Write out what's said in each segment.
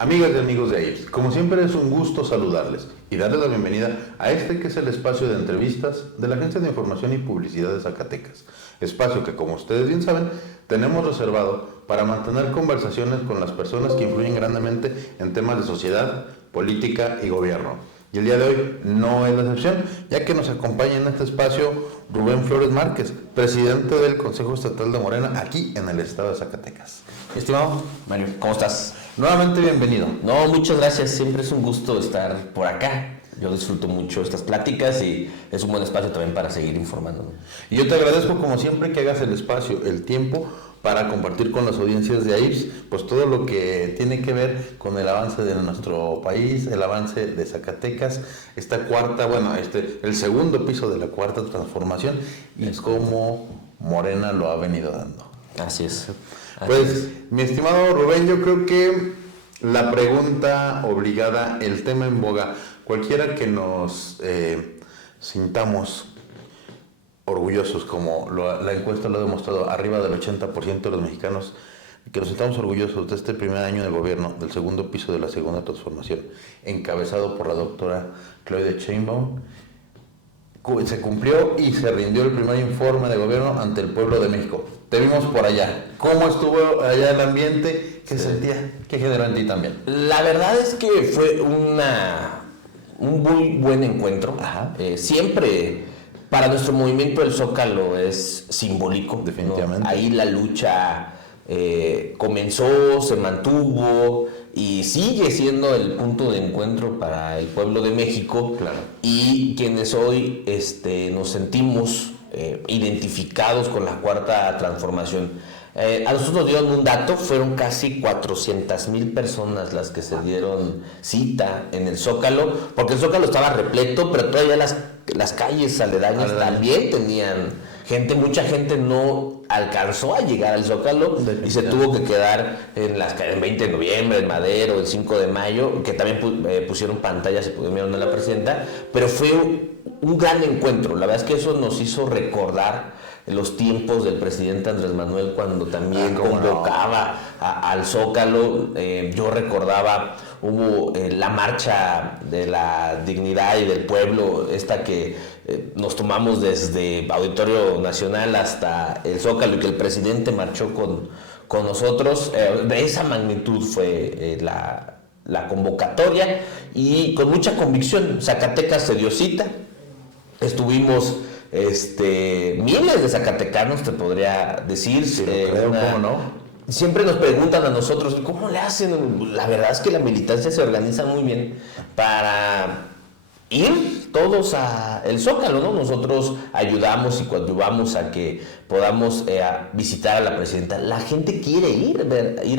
Amigas y amigos de AIPS, como siempre es un gusto saludarles y darles la bienvenida a este que es el espacio de entrevistas de la Agencia de Información y Publicidad de Zacatecas. Espacio que, como ustedes bien saben, tenemos reservado para mantener conversaciones con las personas que influyen grandemente en temas de sociedad, política y gobierno. Y el día de hoy no es la excepción, ya que nos acompaña en este espacio Rubén Flores Márquez, presidente del Consejo Estatal de Morena, aquí en el estado de Zacatecas. Estimado Mario, ¿cómo estás? Nuevamente bienvenido. No, muchas gracias, siempre es un gusto estar por acá. Yo disfruto mucho estas pláticas y es un buen espacio también para seguir informando, ¿no? Y yo te agradezco como siempre que hagas el espacio, el tiempo para compartir con las audiencias de AIPS pues todo lo que tiene que ver con el avance de nuestro país, el avance de Zacatecas, el segundo piso de la cuarta transformación y cómo Morena lo ha venido dando. Así es. Pues, mi estimado Rubén, yo creo que la pregunta obligada, el tema en boga, cualquiera que nos sintamos orgullosos, como la encuesta lo ha demostrado, arriba del 80% de los mexicanos, que nos sintamos orgullosos de este primer año de gobierno, del segundo piso de la segunda transformación, encabezado por la doctora Claudia Sheinbaum. Se cumplió y se rindió el primer informe de gobierno ante el pueblo de México. Te vimos por allá. ¿Cómo estuvo allá el ambiente? ¿Qué sentía? ¿Qué generó en ti también? La verdad es que fue un muy buen encuentro. Siempre para nuestro movimiento el Zócalo es simbólico. Definitivamente. ¿No? Ahí la lucha comenzó, se mantuvo y sigue siendo el punto de encuentro para el pueblo de México. Claro. Y quienes hoy nos sentimos identificados con la cuarta transformación. A nosotros nos dieron un dato, fueron casi 400,000 personas las que se dieron cita en el Zócalo, porque el Zócalo estaba repleto, pero todavía las calles aledañas también tenían gente. Mucha gente no alcanzó a llegar al Zócalo y se tuvo que quedar en las calles, el 20 de noviembre, el Madero, el 5 de mayo, que también pusieron pantallas y pudieron ver a la presidenta, pero fue un gran encuentro. La verdad es que eso nos hizo recordar los tiempos del presidente Andrés Manuel cuando también convocaba al Zócalo. Yo recordaba, hubo la marcha de la dignidad y del pueblo, esta que nos tomamos desde Auditorio Nacional hasta el Zócalo y que el presidente marchó con nosotros. De esa magnitud fue la convocatoria y con mucha convicción. Zacatecas se dio cita, estuvimos miles de zacatecanos, te podría decir. Sí, creo, ¿cómo no? Siempre nos preguntan a nosotros, ¿cómo le hacen? La verdad es que la militancia se organiza muy bien para ir todos a el Zócalo, ¿no? Nosotros ayudamos y coadyuvamos a que podamos visitar a la presidenta. La gente quiere ir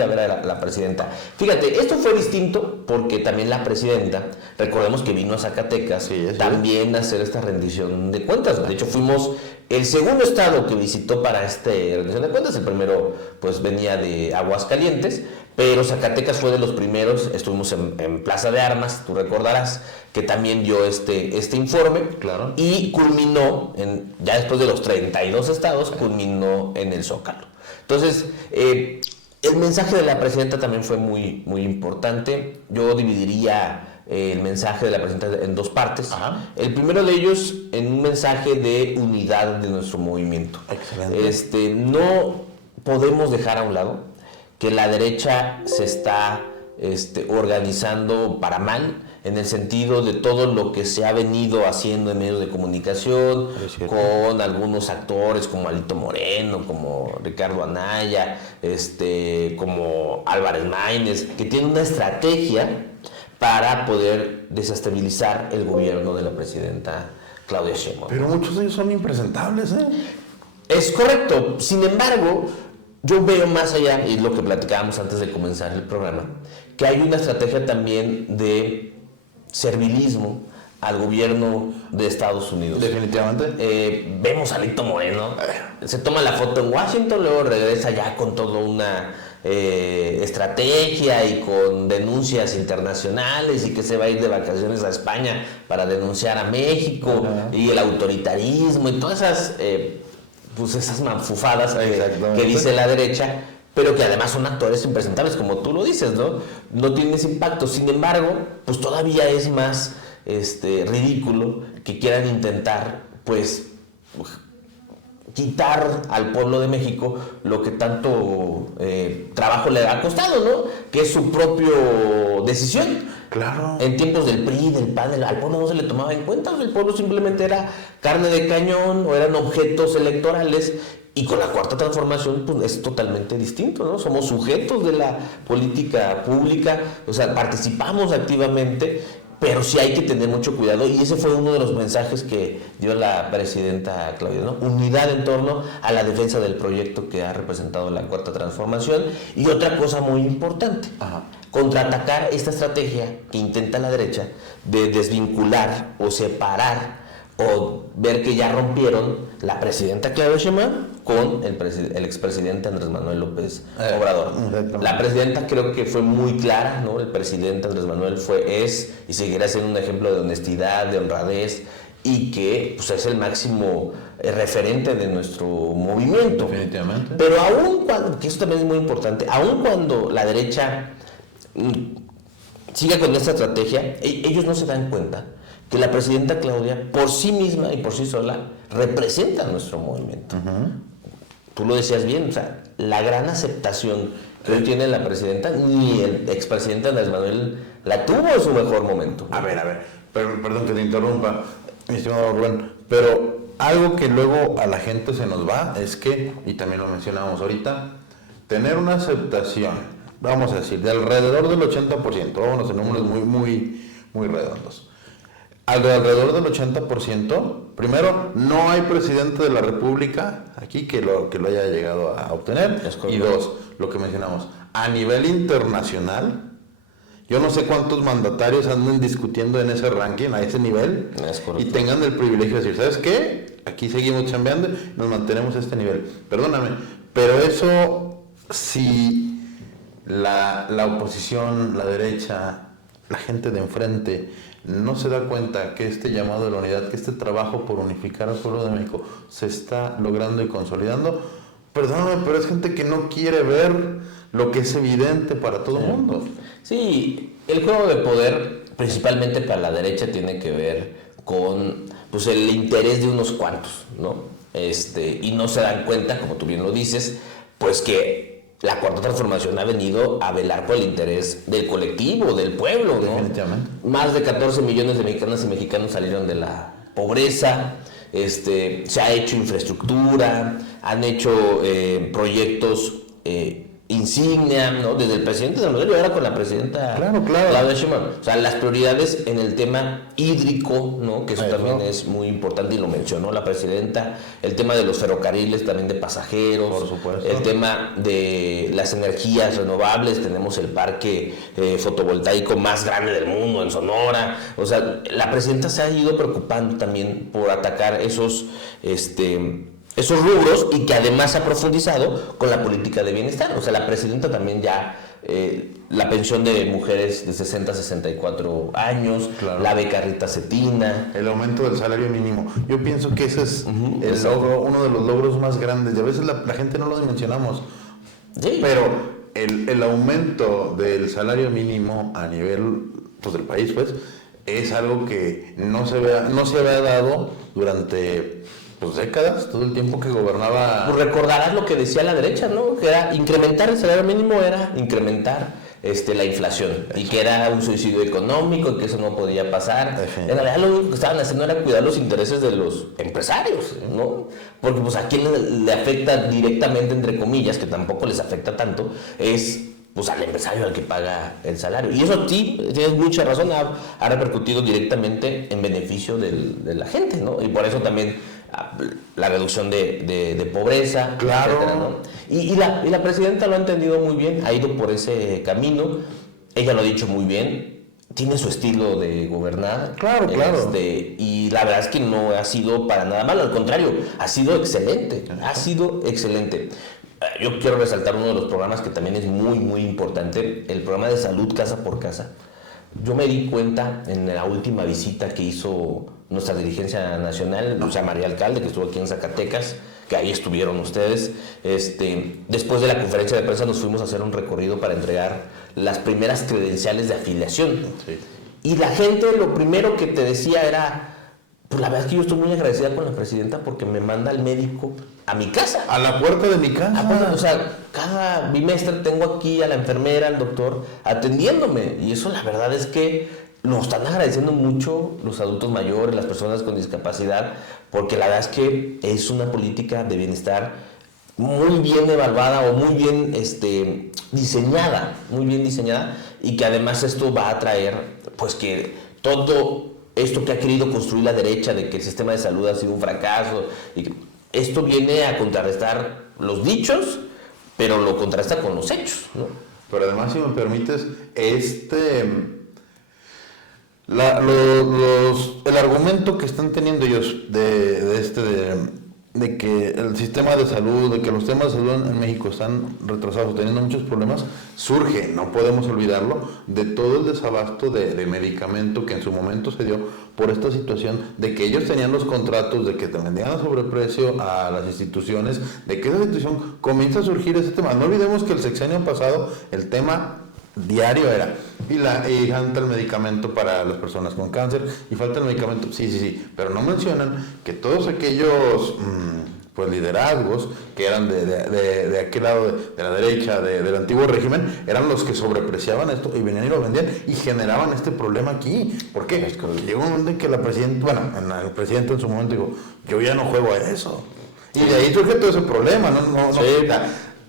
a ver a la presidenta. Fíjate, esto fue distinto porque también la presidenta, recordemos que vino a Zacatecas también a hacer esta rendición de cuentas. De hecho, fuimos el segundo estado que visitó para esta rendición de cuentas. El primero, pues, venía de Aguascalientes, pero Zacatecas fue de los primeros. Estuvimos en Plaza de Armas, tú recordarás, que también dio este informe. Claro. Y culminó, ya después de los 32 estados, culminó en el Zócalo. Entonces, el mensaje de la presidenta también fue muy, muy importante. Yo dividiría el mensaje de la presidenta en dos partes. Ajá. El primero de ellos en un mensaje de unidad de nuestro movimiento. Excelente. No podemos dejar a un lado que la derecha se está organizando para mal, en el sentido de todo lo que se ha venido haciendo en medios de comunicación, con algunos actores como Alito Moreno, como Ricardo Anaya, como Álvarez Maínez, que tienen una estrategia para poder desestabilizar el gobierno de la presidenta Claudia Sheinbaum. Pero muchos de ellos son impresentables, ¿eh? Es correcto. Sin embargo, yo veo más allá, y lo que platicábamos antes de comenzar el programa, que hay una estrategia también de servilismo al gobierno de Estados Unidos. Definitivamente. Vemos a Alito Moreno, se toma la foto en Washington, luego regresa ya con toda una estrategia y con denuncias internacionales y que se va a ir de vacaciones a España para denunciar a México y el autoritarismo y todas esas esas manfufadas que dice la derecha. pero que además son actores impresentables, como tú lo dices, ¿no? No tienen ese impacto. Sin embargo, pues todavía es más ridículo que quieran intentar, pues, quitar al pueblo de México lo que tanto trabajo le ha costado, ¿no? Que es su propia decisión. Claro. En tiempos del PRI, del PAN, al pueblo no se le tomaba en cuenta, el pueblo simplemente era carne de cañón o eran objetos electorales, y con la Cuarta Transformación pues es totalmente distinto, ¿no? Somos sujetos de la política pública, o sea, participamos activamente, pero sí hay que tener mucho cuidado, y ese fue uno de los mensajes que dio la presidenta Claudia, ¿no? Unidad en torno a la defensa del proyecto que ha representado la Cuarta Transformación. Y otra cosa muy importante, contraatacar esta estrategia que intenta la derecha de desvincular o separar o ver que ya rompieron la presidenta Claudia Sheinbaum con el expresidente Andrés Manuel López Obrador. La presidenta creo que fue muy clara, ¿no? El presidente Andrés Manuel es y seguirá siendo un ejemplo de honestidad, de honradez, y que pues, es el máximo referente de nuestro movimiento. Definitivamente. Pero aún cuando, que eso también es muy importante, aún cuando la derecha siga con esta estrategia, ellos no se dan cuenta que la presidenta Claudia, por sí misma y por sí sola, representa nuestro movimiento. Tú lo decías bien, o sea, la gran aceptación que hoy tiene la presidenta, ni el expresidente Andrés Manuel la tuvo en su mejor momento. A ver, perdón que te interrumpa, mi estimado Rubén, pero algo que luego a la gente se nos va es que, y también lo mencionábamos ahorita, tener una aceptación, vamos a decir, de alrededor del 80%, vámonos en números muy redondos. Alrededor del 80%, primero, no hay presidente de la República aquí que lo haya llegado a obtener. Y dos, lo que mencionamos, a nivel internacional, yo no sé cuántos mandatarios anden discutiendo en ese ranking, a ese nivel, y tengan el privilegio de decir, ¿sabes qué? Aquí seguimos chambeando y nos mantenemos a este nivel. Perdóname, pero eso, si la oposición, la derecha, la gente de enfrente no se da cuenta que este llamado de la unidad, que este trabajo por unificar al pueblo de México se está logrando y consolidando, perdóname, pero es gente que no quiere ver lo que es evidente para todo el mundo. Sí, el juego de poder, principalmente para la derecha, tiene que ver con pues, el interés de unos cuantos, ¿no? Y no se dan cuenta, como tú bien lo dices, pues que la Cuarta Transformación ha venido a velar por el interés del colectivo, del pueblo, ¿no? Definitivamente. Más de 14 millones de mexicanas y mexicanos salieron de la pobreza, se ha hecho infraestructura, han hecho proyectos insignia, ¿no? Desde el presidente de Madrid y ahora con la presidenta Claudia Sheinbaum. O sea, las prioridades en el tema hídrico, ¿no? Que eso también es muy importante y lo mencionó la presidenta. El tema de los ferrocarriles también de pasajeros. Por supuesto. El tema de las energías renovables. Tenemos el parque fotovoltaico más grande del mundo en Sonora. O sea, la presidenta se ha ido preocupando también por atacar esos rubros, y que además ha profundizado con la política de bienestar. O sea, la presidenta también ya, la pensión de mujeres de 60 a 64 años, la beca Rita Cetina. El aumento del salario mínimo. Yo pienso que ese es el logro, uno de los logros más grandes, y a veces la gente no lo dimensionamos. Sí. Pero el aumento del salario mínimo a nivel pues, del país, pues, es algo que no se había dado durante pues décadas, todo el tiempo que gobernaba. Pues recordarás lo que decía la derecha, ¿no? Que era incrementar el salario mínimo, era incrementar la inflación. Exacto. Y que era un suicidio económico y que eso no podía pasar. En realidad lo único que estaban haciendo era cuidar los intereses de los empresarios, ¿no? Porque pues a quien le afecta directamente, entre comillas, que tampoco les afecta tanto, es pues al empresario al que paga el salario. Y eso sí, tienes mucha razón, ha repercutido directamente en beneficio de la gente, ¿no? Y por eso también la reducción de pobreza, claro, etcétera, ¿no? Y la presidenta lo ha entendido muy bien, ha ido por ese camino, ella lo ha dicho muy bien, tiene su estilo de gobernar. Claro. Y la verdad es que no ha sido para nada malo, al contrario, ha sido excelente. Yo quiero resaltar uno de los programas que también es muy importante, el programa de salud casa por casa. Yo me di cuenta en la última visita que hizo nuestra dirigencia nacional, Luisa María Alcalde, que estuvo aquí en Zacatecas, que ahí estuvieron ustedes. Después de la conferencia de prensa nos fuimos a hacer un recorrido para entregar las primeras credenciales de afiliación. Sí. Y la gente lo primero que te decía era, pues la verdad es que yo estoy muy agradecida con la presidenta porque me manda al médico a mi casa. A la puerta de mi casa. O sea, cada bimestre tengo aquí a la enfermera, al doctor, atendiéndome. Y eso la verdad es que nos están agradeciendo mucho los adultos mayores, las personas con discapacidad, porque la verdad es que es una política de bienestar muy bien evaluada o muy bien diseñada, y que además esto va a traer, pues que todo esto que ha querido construir la derecha de que el sistema de salud ha sido un fracaso, y que esto viene a contrarrestar los dichos, pero lo contrasta con los hechos, ¿no? Pero además, si me permites, el argumento que están teniendo ellos de que el sistema de salud, de que los temas de salud en México están retrasados, teniendo muchos problemas, surge, no podemos olvidarlo, de todo el desabasto de medicamento que en su momento se dio por esta situación de que ellos tenían los contratos, de que te vendían a sobreprecio a las instituciones, de que esa situación comienza a surgir ese tema. No olvidemos que el sexenio pasado el tema diario era y falta el medicamento para las personas con cáncer y falta el medicamento, sí, pero no mencionan que todos aquellos pues liderazgos que eran de aquel lado de la derecha del antiguo régimen eran los que sobrepreciaban esto y venían y lo vendían y generaban este problema aquí. ¿Por qué? Es que llegó un momento en que el presidente en su momento dijo, yo ya no juego a eso, y de ahí surge todo ese problema.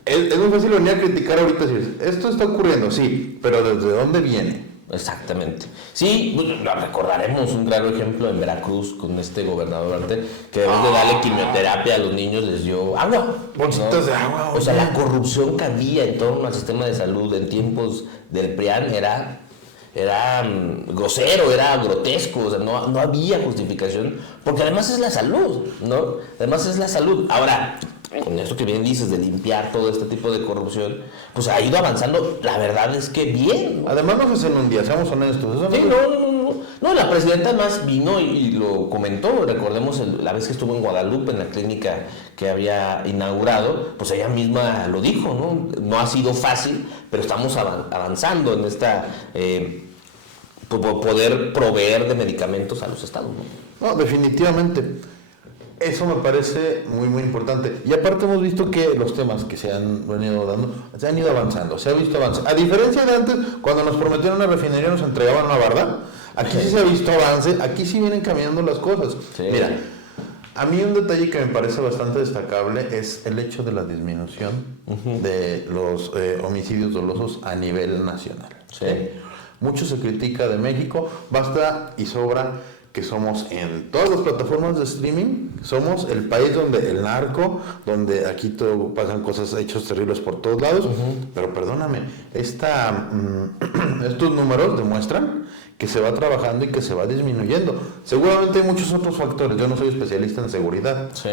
Es muy fácil venir a criticar ahorita y decir, esto está ocurriendo, sí, pero ¿desde dónde viene? Exactamente. Sí, recordaremos un claro ejemplo en Veracruz con este gobernador Arte, que en vez de darle quimioterapia a los niños les dio agua. Bolsitas de agua. O sea, la corrupción que había en torno al sistema de salud en tiempos del PRIAN era grosero, era grotesco, o sea, no había justificación, porque además es la salud, ¿no? Además es la salud. Ahora, con esto que bien dices de limpiar todo este tipo de corrupción, pues ha ido avanzando, la verdad es que bien, ¿no? Además no se hace en un día, seamos honestos. Eso Sí, no, la presidenta además vino y lo comentó, recordemos la vez que estuvo en Guadalupe, en la clínica que había inaugurado, pues ella misma lo dijo, ¿no? No ha sido fácil, pero estamos avanzando en esta, poder proveer de medicamentos a los estados, ¿no? No, definitivamente. Eso me parece muy, muy importante. Y aparte hemos visto que los temas que se han venido dando, se han ido avanzando, se ha visto avance. A diferencia de antes, cuando nos prometieron una refinería nos entregaban una barda, aquí sí se ha visto avance, aquí sí vienen cambiando las cosas. Sí. Mira, a mí un detalle que me parece bastante destacable es el hecho de la disminución de los homicidios dolosos a nivel nacional. Sí. Mucho se critica de México, basta y sobra que somos en todas las plataformas de streaming, somos el país donde el narco, donde aquí pasan cosas, hechos terribles por todos lados, pero perdóname, estos números demuestran que se va trabajando y que se va disminuyendo. Seguramente hay muchos otros factores, yo no soy especialista en seguridad, sí,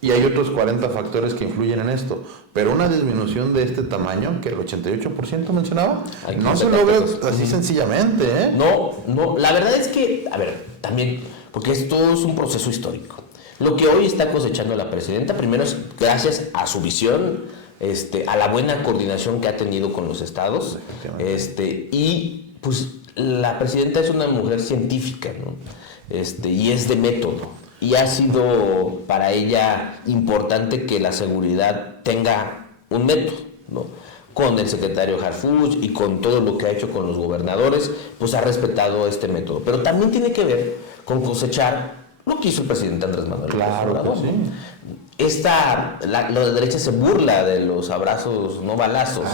y hay otros 40 factores que influyen en esto, pero una disminución de este tamaño, que el 88% mencionaba, no se logra así sencillamente, ¿eh? No, la verdad es que, a ver, también, porque esto es un proceso histórico. Lo que hoy está cosechando la presidenta, primero es gracias a su visión, a la buena coordinación que ha tenido con los estados, y pues la presidenta es una mujer científica, ¿no? Y es de método. Y ha sido para ella importante que la seguridad tenga un método, ¿no? Con el secretario Harfuch y con todo lo que ha hecho con los gobernadores, pues ha respetado este método. Pero también tiene que ver con cosechar lo que hizo el presidente Andrés Manuel. Claro que sí. La derecha se burla de los abrazos, no balazos,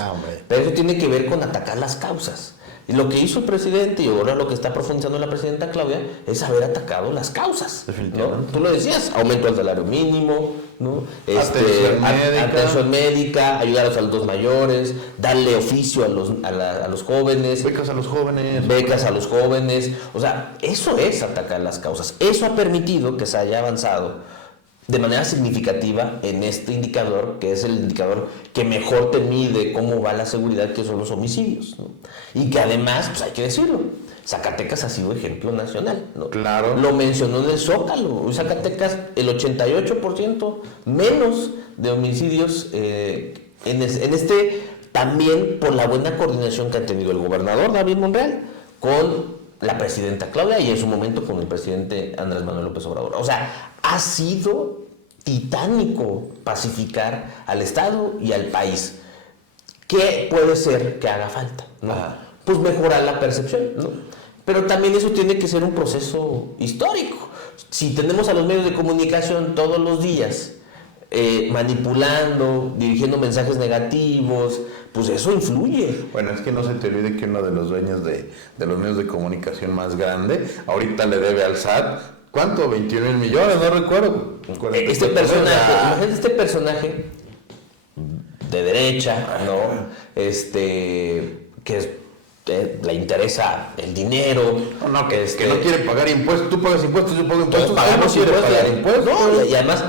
pero eso tiene que ver con atacar las causas. Y lo que hizo el presidente y ahora lo que está profundizando la presidenta Claudia es haber atacado las causas, ¿no? Tú lo decías, aumento al salario mínimo, ¿no? Atención médica, ayudar a los adultos mayores, darle oficio a los jóvenes. Becas a los jóvenes. Becas a los jóvenes. O sea, eso es atacar las causas. Eso ha permitido que se haya avanzado de manera significativa en este indicador, que es el indicador que mejor te mide cómo va la seguridad, que son los homicidios, ¿no? Y que además, pues hay que decirlo, Zacatecas ha sido ejemplo nacional, ¿no? Claro. Lo mencionó en el Zócalo. Hoy Zacatecas, el 88% menos de homicidios en este, también por la buena coordinación que ha tenido el gobernador David Monreal con la presidenta Claudia y en su momento con el presidente Andrés Manuel López Obrador. O sea, ha sido titánico pacificar al Estado y al país. ¿Qué puede ser que haga falta? ¿No? Pues mejorar la percepción, ¿no? Pero también eso tiene que ser un proceso histórico. Si tenemos a los medios de comunicación todos los días manipulando, dirigiendo mensajes negativos, pues eso influye. Bueno, es que no se te olvide que uno de los dueños de los medios de comunicación más grande, ahorita le debe al SAT, ¿cuánto? 21 millones, no recuerdo. Este personaje de derecha, ¿no? Que le interesa el dinero. No, que no quiere pagar impuestos. Tú pagas impuestos, yo pago impuestos. Todos pagamos impuestos. No, y además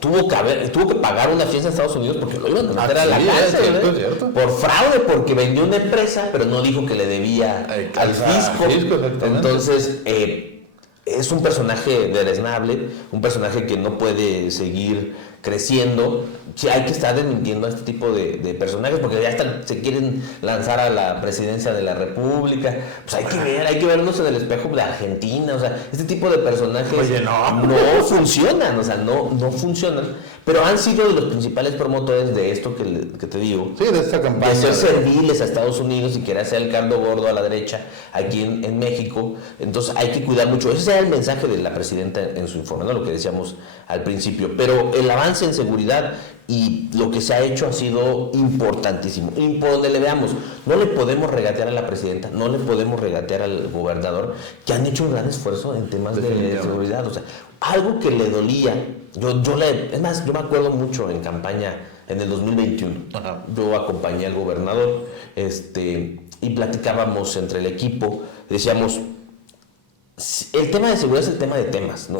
tuvo que pagar una fianza en Estados Unidos porque lo iban a meter a la cárcel, es cierto. Por fraude, porque vendió una empresa, pero no dijo que le debía al fisco. Entonces, es un personaje deleznable, un personaje que no puede seguir creciendo. Sí, hay que estar desmintiendo a este tipo de personajes porque ya se quieren lanzar a la presidencia de la República. Pues hay que vernos en el espejo de Argentina. O sea, este tipo de personajes no funcionan, o sea, no funcionan. Pero han sido de los principales promotores de esto que te digo. Sí, de esta campaña. De ser serviles a Estados Unidos y querer hacer el caldo gordo a la derecha aquí en México. Entonces hay que cuidar mucho. Ese era el mensaje de la presidenta en su informe, ¿no? Lo que decíamos al principio. Pero el avance en seguridad y lo que se ha hecho ha sido importantísimo. Y por donde le veamos, no le podemos regatear a la presidenta, no le podemos regatear al gobernador, que han hecho un gran esfuerzo en temas de seguridad. O sea, algo que le dolía, es más, yo me acuerdo mucho en campaña en el 2021. Yo acompañé al gobernador y platicábamos entre el equipo, decíamos, el tema de seguridad es el tema de temas, ¿no?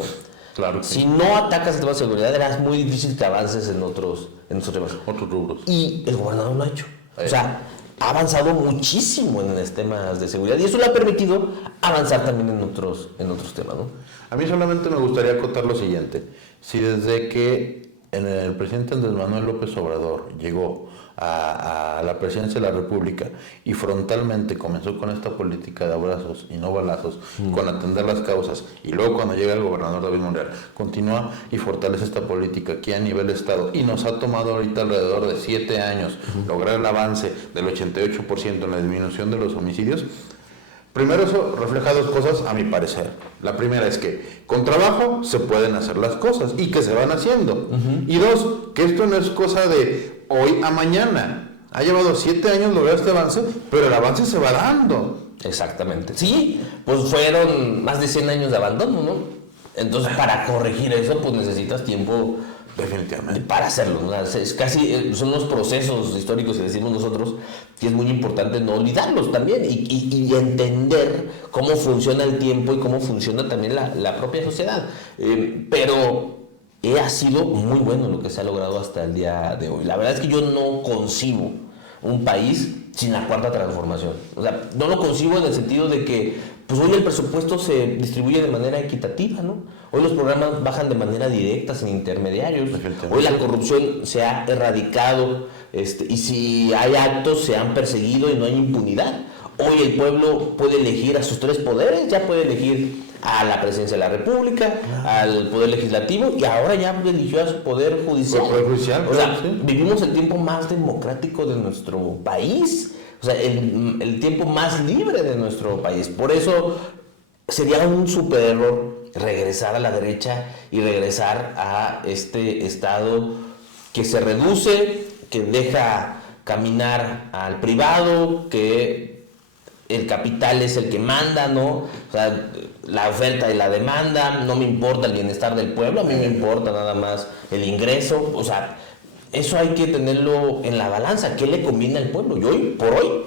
Claro. Si no atacas el tema de seguridad, era muy difícil que avances en otros temas. Otros rubros. Y el gobernador lo ha hecho. O sea, ha avanzado muchísimo en los temas de seguridad y eso le ha permitido avanzar también en otros temas, ¿no? A mí solamente me gustaría acotar lo siguiente. Si desde que el presidente Andrés Manuel López Obrador llegó a la presidencia de la República y frontalmente comenzó con esta política de abrazos y no balazos, con atender las causas, y luego cuando llega el gobernador David Monreal, continúa y fortalece esta política aquí a nivel estado, y nos ha tomado ahorita alrededor de 7 años lograr el avance del 88% en la disminución de los homicidios. Primero, eso refleja dos cosas a mi parecer. La primera es que con trabajo se pueden hacer las cosas y que se van haciendo. Y dos, que esto no es cosa de hoy a mañana. Ha llevado 7 años lograr este avance, pero el avance se va dando. Exactamente. Sí, pues fueron más de 100 años de abandono, ¿no? Entonces, para corregir eso, pues necesitas tiempo. Definitivamente. Para hacerlo, ¿no? Es casi, son los procesos históricos que decimos nosotros, que es muy importante no olvidarlos también y entender cómo funciona el tiempo y cómo funciona también la propia sociedad. Pero ha sido muy bueno lo que se ha logrado hasta el día de hoy. La verdad es que yo no concibo un país sin la cuarta transformación. O sea, no lo concibo en el sentido de que pues hoy el presupuesto se distribuye de manera equitativa, ¿no? Hoy los programas bajan de manera directa, sin intermediarios. Hoy la corrupción se ha erradicado, y si hay actos se han perseguido y no hay impunidad. Hoy el pueblo puede elegir a sus 3 poderes, ya puede elegir a la presidencia de la República, al poder legislativo y ahora ya eligió a su poder judicial. O sea, vivimos el tiempo más democrático de nuestro país. O sea, el tiempo más libre de nuestro país. Por eso sería un súper error regresar a la derecha y regresar a este estado que se reduce, que deja caminar al privado, que el capital es el que manda, ¿no? O sea, la oferta y la demanda, no me importa el bienestar del pueblo, a mí me importa nada más el ingreso, o sea, eso hay que tenerlo en la balanza. ¿Qué le conviene al pueblo? Y hoy por hoy,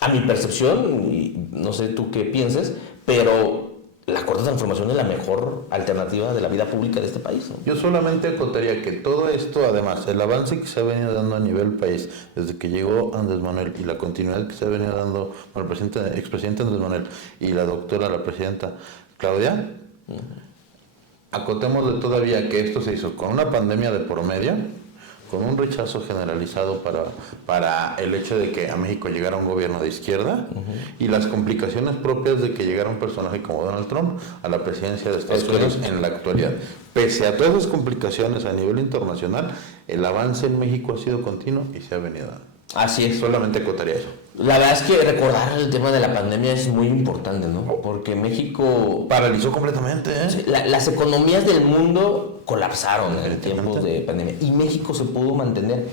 a mi percepción, y no sé tú qué pienses, pero la Cuarta Transformación es la mejor alternativa de la vida pública de este país, ¿no? Yo solamente acotaría que todo esto, además, el avance que se ha venido dando a nivel país desde que llegó Andrés Manuel y la continuidad que se ha venido dando con el expresidente Andrés Manuel y la doctora, la presidenta Claudia, acotémosle todavía que esto se hizo con una pandemia de por medio, con un rechazo generalizado para el hecho de que a México llegara un gobierno de izquierda y las complicaciones propias de que llegara un personaje como Donald Trump a la presidencia de Estados Unidos en la actualidad. Pese a todas esas complicaciones a nivel internacional, el avance en México ha sido continuo y se ha venido dando. Así es. Solamente acotaría eso. La verdad es que recordar el tema de la pandemia es muy importante, ¿no? Porque México paralizó completamente, las economías del mundo colapsaron en tiempos de pandemia y México se pudo mantener.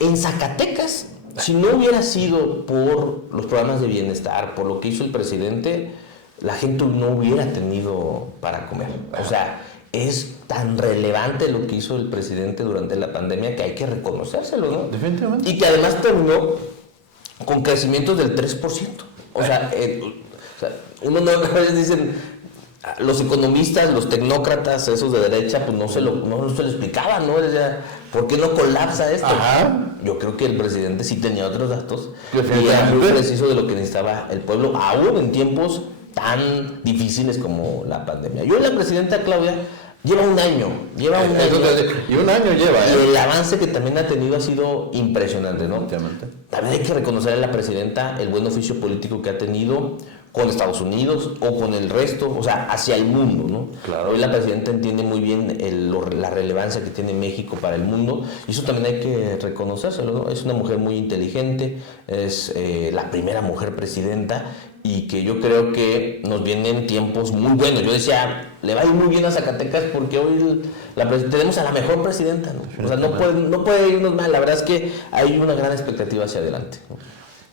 En Zacatecas, si no hubiera sido por los programas de bienestar, por lo que hizo el presidente, la gente no hubiera tenido para comer. O sea, es tan relevante lo que hizo el presidente durante la pandemia que hay que reconocérselo, ¿no? Definitivamente. Y que además terminó con crecimientos del 3%. O sea, uno no, a veces dicen, los economistas, los tecnócratas, esos de derecha, pues no se lo explicaban, ¿no? O sea, ¿por qué no colapsa esto? Ajá. Yo creo que el presidente sí tenía otros datos y era muy preciso de lo que necesitaba el pueblo, aún en tiempos tan difíciles como la pandemia. Yo y la presidenta Claudia lleva un año. Y un año lleva, Y el avance que también ha tenido ha sido impresionante, ¿no? Obviamente. También hay que reconocer a la presidenta el buen oficio político que ha tenido con Estados Unidos o con el resto, o sea, hacia el mundo, ¿no? Claro. Hoy la presidenta entiende muy bien la relevancia que tiene México para el mundo y eso también hay que reconocérselo, ¿no? Es una mujer muy inteligente, es la primera mujer presidenta y que yo creo que nos vienen tiempos muy buenos. Yo decía, le va a ir muy bien a Zacatecas porque hoy tenemos a la mejor presidenta, ¿no? O sea, no puede irnos mal, la verdad es que hay una gran expectativa hacia adelante, ¿no?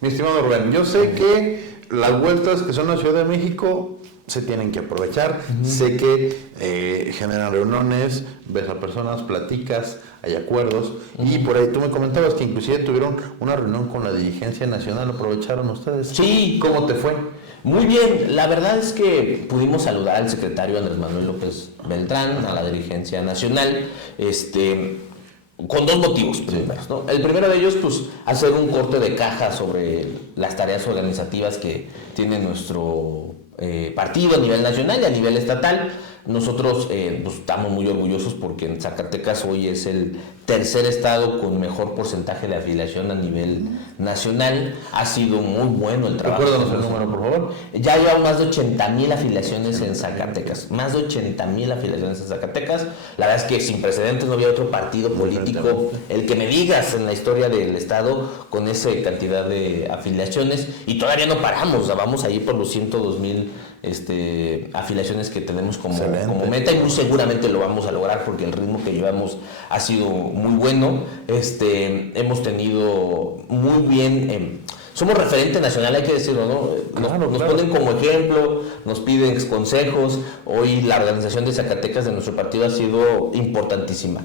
Mi estimado Rubén, yo sé que las vueltas que son a Ciudad de México se tienen que aprovechar. Sé que generan reuniones, ves a personas, platicas, hay acuerdos. Y por ahí tú me comentabas que inclusive tuvieron una reunión con la dirigencia nacional. ¿Aprovecharon ustedes? Sí. ¿Cómo te fue? Muy bien, la verdad es que pudimos saludar al secretario Andrés Manuel López Beltrán, a la dirigencia nacional, con dos motivos primeros, ¿no? El primero de ellos, pues, hacer un corte de caja sobre las tareas organizativas que tiene nuestro partido a nivel nacional y a nivel estatal. Nosotros pues, estamos muy orgullosos porque en Zacatecas hoy es el tercer estado con mejor porcentaje de afiliación a nivel nacional. Ha sido muy bueno el trabajo. Recuérdanos el número, por favor. Ya llevamos más de 80,000 afiliaciones en Zacatecas. Más de 80,000 afiliaciones en Zacatecas. La verdad es que sin precedentes no había otro partido político, el que me digas en la historia del estado, con esa cantidad de afiliaciones. Y todavía no paramos, o sea, vamos a ir por los 102,000 afiliaciones que tenemos como meta y muy seguramente lo vamos a lograr porque el ritmo que llevamos ha sido muy bueno. Hemos tenido muy bien, somos referente nacional, hay que decirlo, ¿no? Nos ponen como ejemplo, nos piden consejos. Hoy la organización de Zacatecas de nuestro partido ha sido importantísima.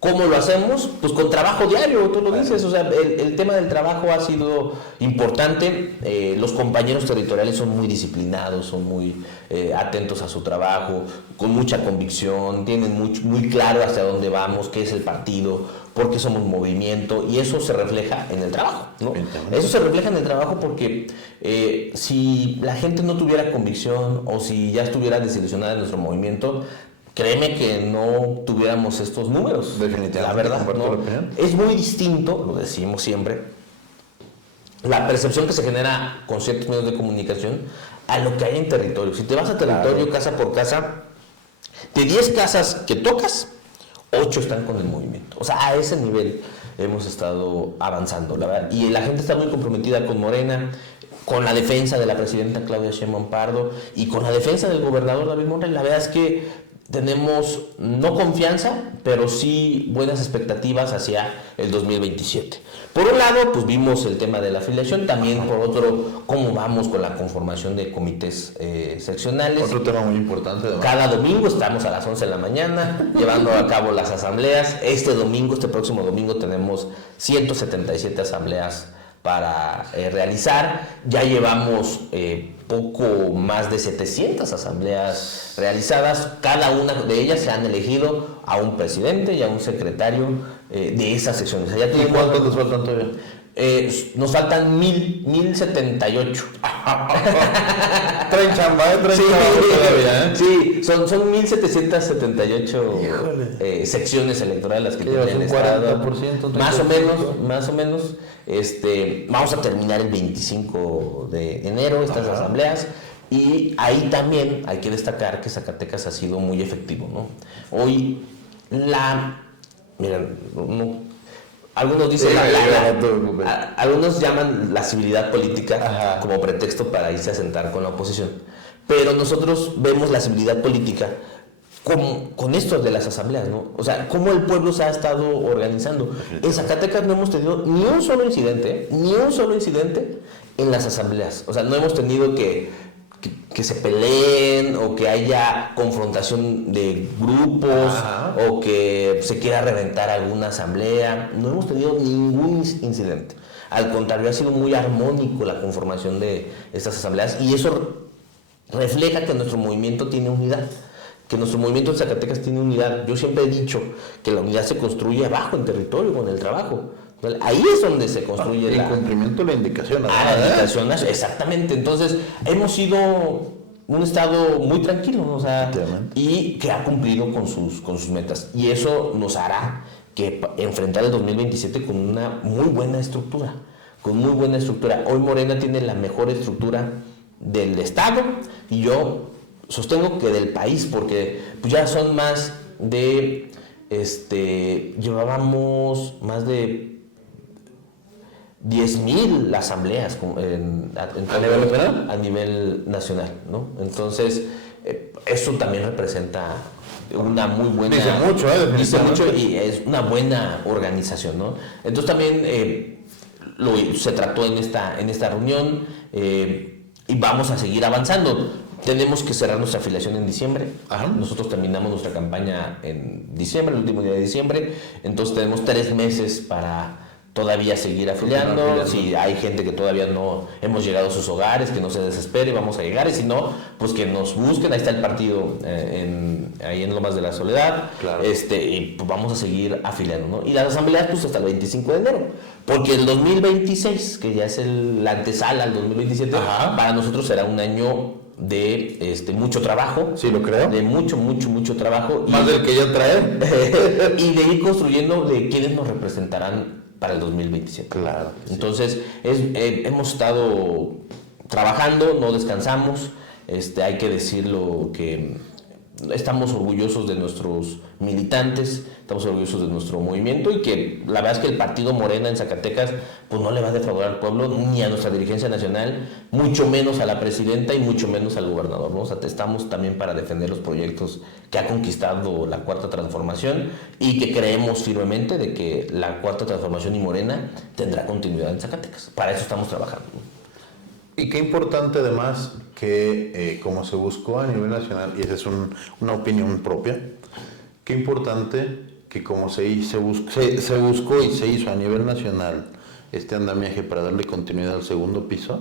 ¿Cómo lo hacemos? Pues con trabajo diario, tú lo dices, o sea, el tema del trabajo ha sido importante. Los compañeros territoriales son muy disciplinados, son muy atentos a su trabajo, con mucha convicción, tienen muy claro hacia dónde vamos, qué es el partido, por qué somos movimiento, y eso se refleja en el trabajo, ¿no? Eso se refleja en el trabajo porque si la gente no tuviera convicción o si ya estuviera desilusionada en nuestro movimiento, créeme que no tuviéramos estos números. Definitivamente. La verdad, ¿no? Es muy distinto, lo decimos siempre, la percepción que se genera con ciertos medios de comunicación a lo que hay en territorio. Si te vas a territorio, casa por casa, de 10 casas que tocas, 8 están con el movimiento. O sea, a ese nivel hemos estado avanzando, la verdad. Y la gente está muy comprometida con Morena, con la defensa de la presidenta Claudia Sheinbaum Pardo y con la defensa del gobernador David Monreal. La verdad es que tenemos no confianza, pero sí buenas expectativas hacia el 2027. Por un lado, pues vimos el tema de la afiliación, también por otro, cómo vamos con la conformación de comités seccionales. Otro tema muy importante. Además. Cada domingo estamos a las 11 de la mañana llevando a cabo las asambleas. Este próximo domingo tenemos 177 asambleas para realizar. Ya llevamos poco más de 700 asambleas realizadas. Cada una de ellas se han elegido a un presidente y a un secretario de esas secciones. ¿Y cuántos les faltan todavía? Nos faltan 1078. Traen chamba, traen chamba todavía, Sí, son 1778 secciones electorales las que tiene el Estado. 40%, Más o menos. Vamos a terminar el 25 de enero estas asambleas. Y ahí también hay que destacar que Zacatecas ha sido muy efectivo, ¿no? Hoy miren, algunos dicen, algunos llaman la civilidad política como pretexto para irse a sentar con la oposición, pero nosotros vemos la civilidad política con esto de las asambleas, ¿no? O sea, cómo el pueblo se ha estado organizando. En Zacatecas no hemos tenido ni un solo incidente en las asambleas. O sea, no hemos tenido que se peleen o que haya confrontación de grupos o que se quiera reventar alguna asamblea. No hemos tenido ningún incidente. Al contrario, ha sido muy armónico la conformación de estas asambleas y eso refleja que nuestro movimiento tiene unidad, que nuestro movimiento en Zacatecas tiene unidad. Yo siempre he dicho que la unidad se construye abajo, en territorio, con el trabajo. Ahí es donde se construye el cumplimiento de la indicación. La indicación, exactamente. Entonces, hemos sido un estado muy tranquilo, ¿no? O sea, y que ha cumplido con sus metas. Y eso nos hará que enfrentar el 2027 con una muy buena estructura. Hoy Morena tiene la mejor estructura del estado y yo sostengo que del país, porque pues ya son más de, llevábamos más de 10,000 asambleas a nivel nacional, ¿no? Entonces, eso también representa una muy buena... Dice mucho y es una buena organización, ¿no? Entonces también se trató en esta reunión y vamos a seguir avanzando. Tenemos que cerrar nuestra afiliación en diciembre. Nosotros terminamos nuestra campaña en diciembre, el último día de diciembre. Entonces tenemos 3 meses para todavía seguir afiliando. Si hay gente que todavía no hemos llegado a sus hogares, que no se desespere, vamos a llegar. Y si no, pues que nos busquen. Ahí está el partido ahí en Lomas de la Soledad. Claro. Y pues vamos a seguir afiliando, ¿no? Y las asambleas pues hasta el 25 de enero. Porque el 2026, que ya es la antesala al 2027, para nosotros será un año de mucho trabajo. Sí, lo creo. De mucho trabajo. Más del que ya traen. Y de ir construyendo de quiénes nos representarán para el 2027. Claro. Entonces, hemos estado trabajando, no descansamos. Hay que decirlo que estamos orgullosos de nuestros militantes, estamos orgullosos de nuestro movimiento y que la verdad es que el partido Morena en Zacatecas pues no le va a defraudar al pueblo ni a nuestra dirigencia nacional, mucho menos a la presidenta y mucho menos al gobernador, ¿no? O sea, estamos también para defender los proyectos que ha conquistado la Cuarta Transformación y que creemos firmemente de que la Cuarta Transformación y Morena tendrá continuidad en Zacatecas. Para eso estamos trabajando. Y qué importante además que como se buscó a nivel nacional, y esa es una opinión propia, qué importante que como se buscó y se hizo a nivel nacional este andamiaje para darle continuidad al segundo piso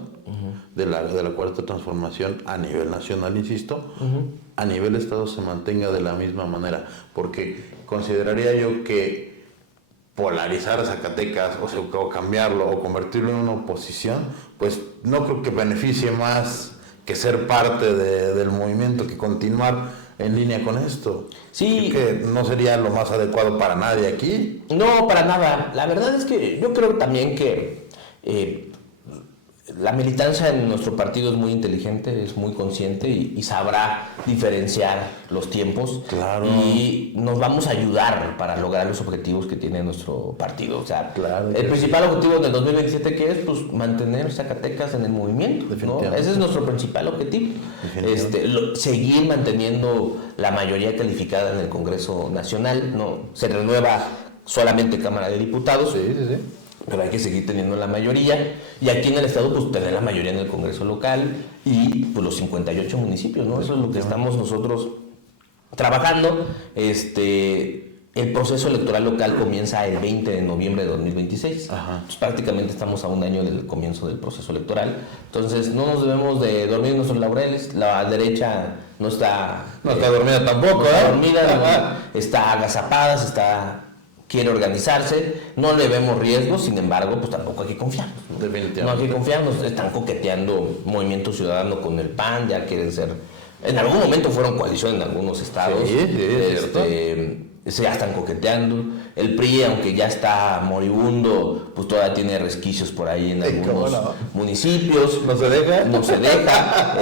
de la Cuarta Transformación a nivel nacional, insisto, a nivel estado se mantenga de la misma manera, porque consideraría yo que polarizar a Zacatecas o cambiarlo o convertirlo en una oposición, pues no creo que beneficie más que ser parte del movimiento, que continuar en línea con esto. Sí. Creo que no sería lo más adecuado para nadie aquí. No, para nada. La verdad es que yo creo también que la militancia en nuestro partido es muy inteligente, es muy consciente y sabrá diferenciar los tiempos. Claro. Y nos vamos a ayudar para lograr los objetivos que tiene nuestro partido. O sea, claro, el principal objetivo del 2027 que es pues mantener Zacatecas en el movimiento, ¿no? Ese es nuestro principal objetivo. Seguir manteniendo la mayoría calificada en el Congreso Nacional, ¿no? Se renueva solamente Cámara de Diputados. Sí. Pero hay que seguir teniendo la mayoría y aquí en el estado pues tener la mayoría en el Congreso local y pues los 58 municipios, ¿no? Eso es lo que estamos nosotros trabajando. el proceso electoral local comienza el 20 de noviembre de 2026. Pues prácticamente estamos a un año del comienzo del proceso electoral. Entonces no nos debemos de dormir en nuestros laureles. La derecha no está dormida tampoco, no está dormida, está agazapada, quiere organizarse, no le vemos riesgos, sin embargo, pues tampoco hay que confiarnos, ¿no? Definitivamente. No hay que confiarnos, están coqueteando Movimiento Ciudadano con el PAN, ya quieren ser, en algún momento fueron coalición en algunos estados, ya están coqueteando, el PRI, aunque ya está moribundo, pues todavía tiene resquicios por ahí en algunos municipios. ¿No se deja? No se deja,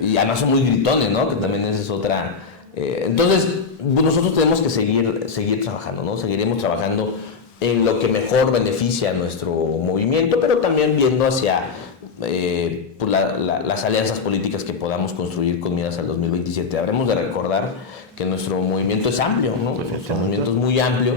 y además son muy gritones, ¿no? Que también esa es otra. Entonces, nosotros tenemos que seguir trabajando, ¿no? Seguiremos trabajando en lo que mejor beneficia a nuestro movimiento, pero también viendo hacia pues las alianzas políticas que podamos construir con miras al 2027. Habremos de recordar que nuestro movimiento es amplio, ¿no? Nuestro movimiento es muy amplio.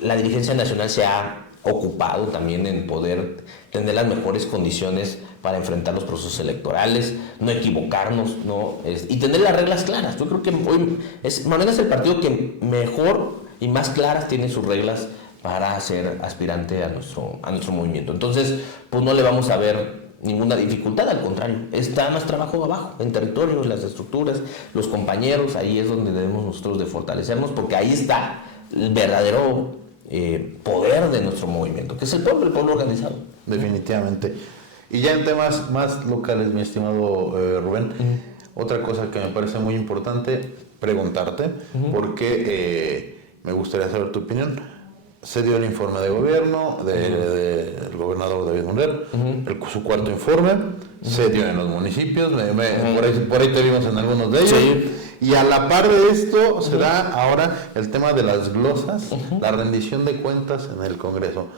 La dirigencia nacional se ha ocupado también en poder tener las mejores condiciones para enfrentar los procesos electorales, no equivocarnos, ¿no? Y tener las reglas claras. Yo creo que hoy Morena es el partido que mejor y más claras tiene sus reglas para ser aspirante a nuestro movimiento. Entonces, pues no le vamos a ver ninguna dificultad, al contrario, está más trabajo abajo, en territorios, las estructuras, los compañeros, ahí es donde debemos nosotros de fortalecernos, porque ahí está el verdadero poder de nuestro movimiento, que es el pueblo organizado. Definitivamente. Y ya en temas más locales, mi estimado Rubén, otra cosa que me parece muy importante preguntarte, porque me gustaría saber tu opinión. Se dio el informe de gobierno del gobernador David Monreal, su cuarto informe, se dio en los municipios, por ahí te vimos en algunos de ellos. Sí. Y a la par de esto se da ahora el tema de las glosas, la rendición de cuentas en el Congreso.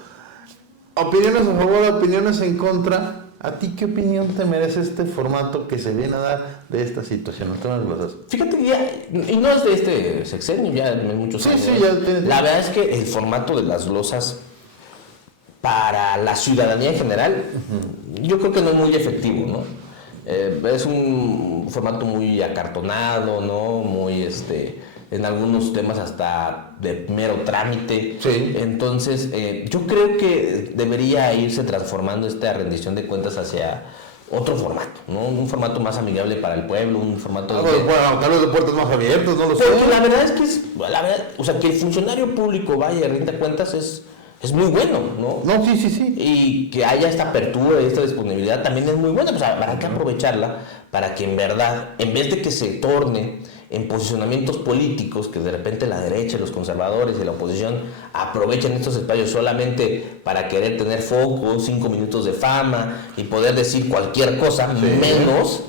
Opiniones a favor, opiniones en contra. ¿A ti qué opinión te merece este formato que se viene a dar de esta situación? El tema de las glosas. Fíjate que ya, y no es de este sexenio, ya en muchos años. Sí, ya tiene. La verdad es que el formato de las glosas para la ciudadanía en general, yo creo que no es muy efectivo, ¿no? Es un formato muy acartonado, ¿no? Muy en algunos temas hasta de mero trámite. Sí. Entonces, yo creo que debería irse transformando esta rendición de cuentas hacia otro formato, ¿no? Un formato más amigable para el pueblo, un formato bueno, tal vez de puertas más abiertas, no lo sé. Porque la verdad es que que el funcionario público vaya y rinda cuentas es muy bueno, ¿no? No, sí. Y que haya esta apertura y esta disponibilidad también es muy buena, pues habrá que aprovecharla para que en verdad, en vez de que se torne en posicionamientos políticos, que de repente la derecha, los conservadores y la oposición aprovechen estos espacios solamente para querer tener foco, 5 minutos de fama y poder decir cualquier cosa, menos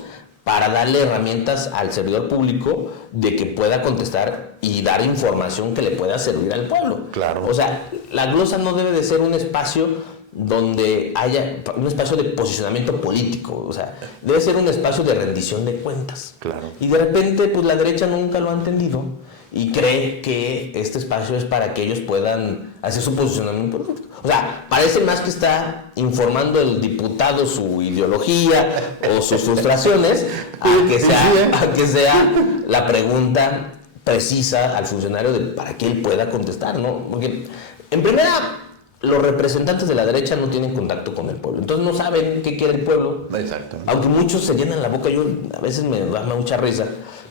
para darle herramientas al servidor público de que pueda contestar y dar información que le pueda servir al pueblo. Claro. O sea, la glosa no debe de ser un espacio donde haya un espacio de posicionamiento político, o sea, debe ser un espacio de rendición de cuentas. Claro. Y de repente, pues la derecha nunca lo ha entendido y cree que este espacio es para que ellos puedan hacer su posicionamiento político. O sea, parece más que está informando el diputado su ideología o sus frustraciones a que sea la pregunta precisa al funcionario para que él pueda contestar, ¿no? Porque en primera, los representantes de la derecha no tienen contacto con el pueblo, entonces no saben qué quiere el pueblo. Exacto. Aunque muchos se llenan la boca, yo a veces me da mucha risa,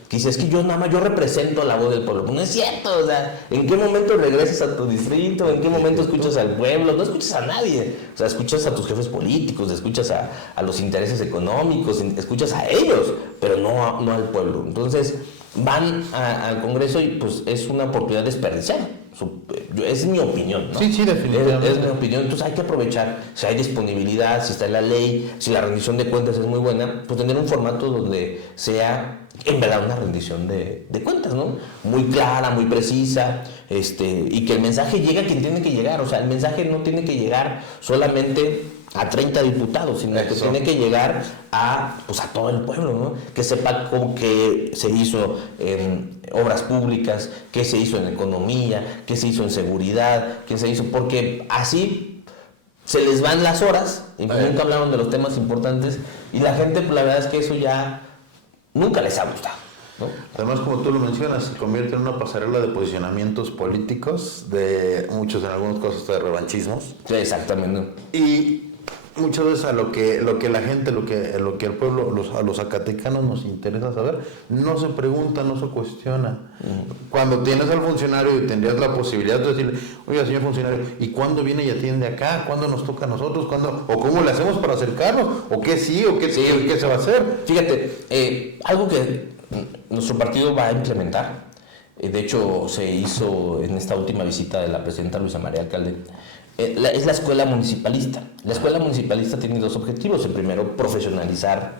que dice, es que yo represento la voz del pueblo. Pues no es cierto, o sea, ¿en qué momento regresas a tu distrito? ¿En qué momento escuchas al pueblo? No escuchas a nadie, o sea, escuchas a tus jefes políticos, escuchas a los intereses económicos, escuchas a ellos, pero no al pueblo. Entonces, van al Congreso y pues es una oportunidad desperdiciada. Es mi opinión, ¿no? Sí, definitivamente. Es mi opinión. Entonces hay que aprovechar, si hay disponibilidad, si está en la ley, si la rendición de cuentas es muy buena, pues tener un formato donde sea en verdad una rendición de cuentas, ¿no? Muy clara, muy precisa, y que el mensaje llegue a quien tiene que llegar. O sea, el mensaje no tiene que llegar solamente a 30 diputados, sino que tiene que llegar a todo el pueblo, ¿no? Que sepa cómo que se hizo en obras públicas, qué se hizo en economía, qué se hizo en seguridad, qué se hizo, porque así se les van las horas, y nunca hablaron de los temas importantes, y la gente, pues la verdad es que eso ya nunca les ha gustado. ¿no? Además, como tú lo mencionas, se convierte en una pasarela de posicionamientos políticos, de muchos en algunos casos de revanchismos. Sí, exactamente. Y muchas veces a lo que la gente, lo que el pueblo, a los zacatecanos nos interesa saber, no se pregunta, no se cuestiona. Cuando tienes al funcionario y tendrías la posibilidad de decirle, oiga, señor funcionario, ¿y cuándo viene y atiende acá? ¿Cuándo nos toca a nosotros? ¿Cuándo? ¿O cómo le hacemos para acercarnos? ¿O qué sí? ¿O qué, sí. ¿Qué se va a hacer? Fíjate, algo que nuestro partido va a implementar, de hecho se hizo en esta última visita de la presidenta Luisa María Alcalde, es la escuela municipalista. La escuela municipalista tiene dos objetivos. El primero, profesionalizar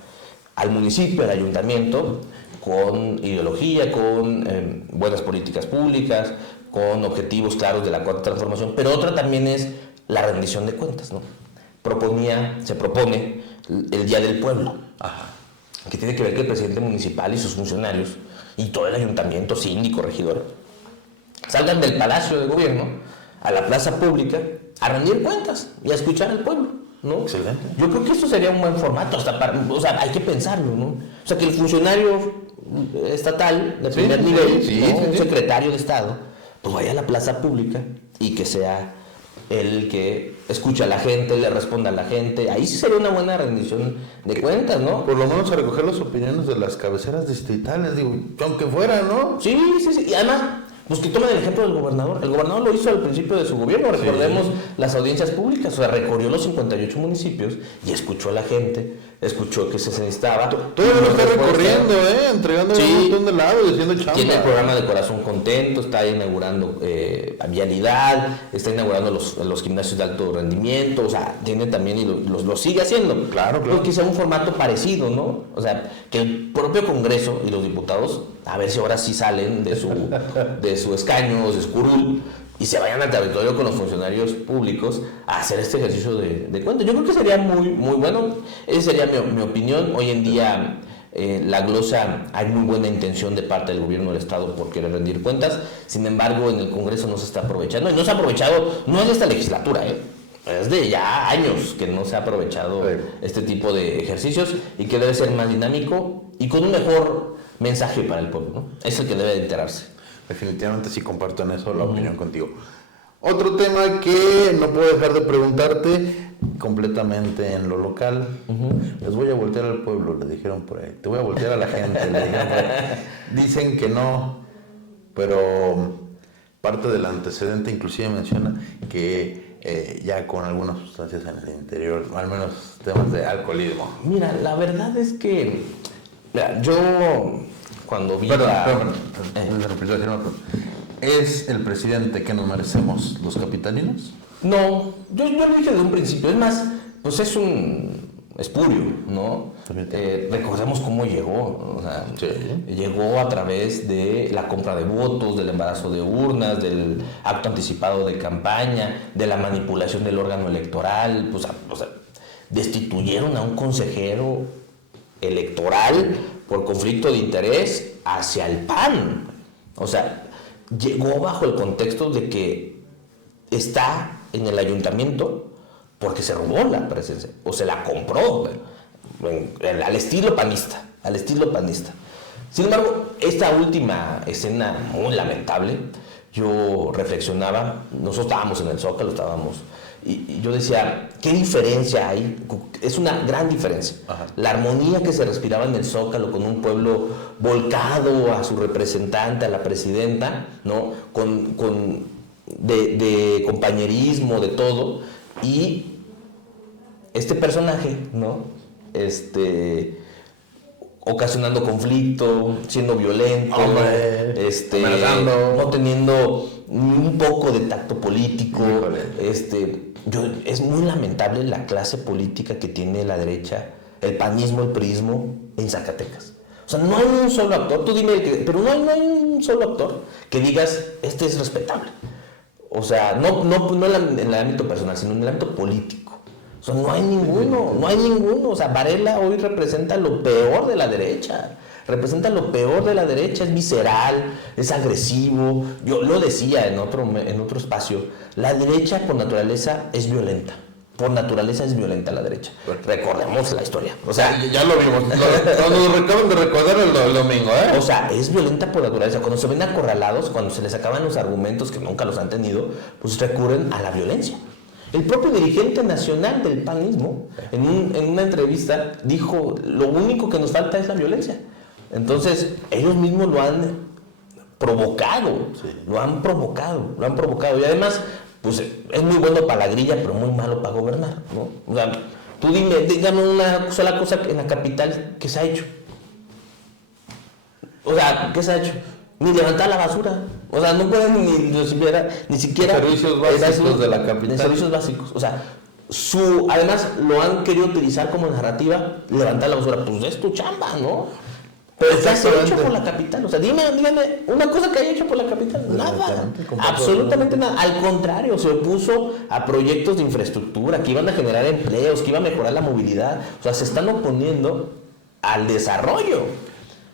al municipio, al ayuntamiento, con ideología, con buenas políticas públicas, con objetivos claros de la cuarta transformación, pero otra también es la rendición de cuentas, ¿no? Se propone el Día del Pueblo, que tiene que ver que el presidente municipal y sus funcionarios y todo el ayuntamiento, síndico, regidor, salgan del Palacio de Gobierno a la plaza pública a rendir cuentas y a escuchar al pueblo, ¿no? Excelente. Yo creo que esto sería un buen formato, o sea, hay que pensarlo, ¿no? O sea, que el funcionario estatal de primer nivel, un secretario de Estado, pues vaya a la plaza pública y que sea el que escucha a la gente, le responda a la gente. Ahí sí sería una buena rendición de cuentas, ¿no? Por lo menos a recoger las opiniones de las cabeceras distritales, digo, aunque fuera, ¿no? Sí. Y además, pues que tomen el ejemplo del gobernador. El gobernador lo hizo al principio de su gobierno, recordemos las audiencias públicas, o sea, recorrió los 58 municipios y escuchó a la gente, escuchó que se necesitaba. Todo lo está recorriendo, entregando un montón de lados, diciendo chamba. Tiene el programa de Corazón Contento, está inaugurando vialidad, está inaugurando los gimnasios de alto rendimiento, o sea, tiene también y lo sigue haciendo. Claro. Pues que sea un formato parecido, ¿no? O sea, que el propio Congreso y los diputados, a ver si ahora sí salen de su escaño, de su curul, y se vayan al territorio con los funcionarios públicos a hacer este ejercicio de cuenta. Yo creo que sería muy, muy bueno. Esa sería mi opinión. Hoy en día la glosa, hay muy buena intención de parte del gobierno del Estado por querer rendir cuentas. Sin embargo, en el Congreso no se está aprovechando. Y no se ha aprovechado, no es de esta legislatura, es de ya años que no se ha aprovechado este tipo de ejercicios y que debe ser más dinámico y con un mejor mensaje para el pueblo, ¿no? Es el que debe de enterarse. Definitivamente sí comparto en eso la opinión contigo. Otro tema que no puedo dejar de preguntarte, completamente en lo local. Les voy a voltear al pueblo, le dijeron por ahí. Te voy a voltear a la gente, le dijeron por ahí. Dicen que no, pero parte del antecedente inclusive menciona que ya con algunas sustancias en el interior, al menos temas de alcoholismo. Mira, la verdad es que yo cuando vi ¿Es el presidente que nos merecemos los capitalinos? No, yo lo dije desde un principio. Es más, pues es un espurio, ¿no? Recordemos cómo llegó. O sea, llegó a través de la compra de votos, del embarazo de urnas, del acto anticipado de campaña, de la manipulación del órgano electoral. Pues, o sea, destituyeron a un consejero electoral por conflicto de interés hacia el PAN. O sea, llegó bajo el contexto de que está en el ayuntamiento porque se robó la presencia o se la compró al estilo panista, Sin embargo, esta última escena muy lamentable, yo reflexionaba, nosotros estábamos en el Zócalo, y yo decía, ¿qué diferencia hay? Es una gran diferencia. La armonía que se respiraba en el Zócalo con un pueblo volcado a su representante, a la presidenta, ¿no? De compañerismo, de todo, y este personaje, ¿no? Ocasionando conflicto, siendo violento, no teniendo ni un poco de tacto político. Es muy lamentable la clase política que tiene la derecha, el panismo, el priismo en Zacatecas. O sea, no hay un solo actor, tú dime, pero no hay un solo actor que digas, este es respetable. O sea, no en el ámbito personal, sino en el ámbito político. O sea, no hay ninguno. O sea, Varela hoy representa lo peor de la derecha. Es visceral, es agresivo. Yo lo decía en otro espacio, la derecha por naturaleza es violenta. por naturaleza es violenta la derecha. Recordemos la historia. O sea, ya lo vimos. Nos acaban de recordar el domingo, ¿eh? O sea, es violenta por naturaleza. Cuando se ven acorralados, cuando se les acaban los argumentos que nunca los han tenido, pues recurren a la violencia. El propio dirigente nacional del panismo, en una entrevista, dijo, lo único que nos falta es la violencia. Entonces, ellos mismos lo han provocado, lo han provocado. Y además, pues es muy bueno para la grilla, pero muy malo para gobernar, ¿no? O sea, tú dígame una sola cosa en la capital que se ha hecho. O sea, ¿qué se ha hecho? Ni levantar la basura. O sea, no pueden ni siquiera servicios básicos de la capital. Servicios básicos. O sea, además lo han querido utilizar como narrativa, levantar la basura. Pues es tu chamba, ¿no? Pero ¿qué has hecho por la capital? O sea, dígame una cosa que haya hecho por la capital. Nada. Absolutamente nada. Al contrario, se opuso a proyectos de infraestructura que iban a generar empleos, que iban a mejorar la movilidad. O sea, se están oponiendo al desarrollo.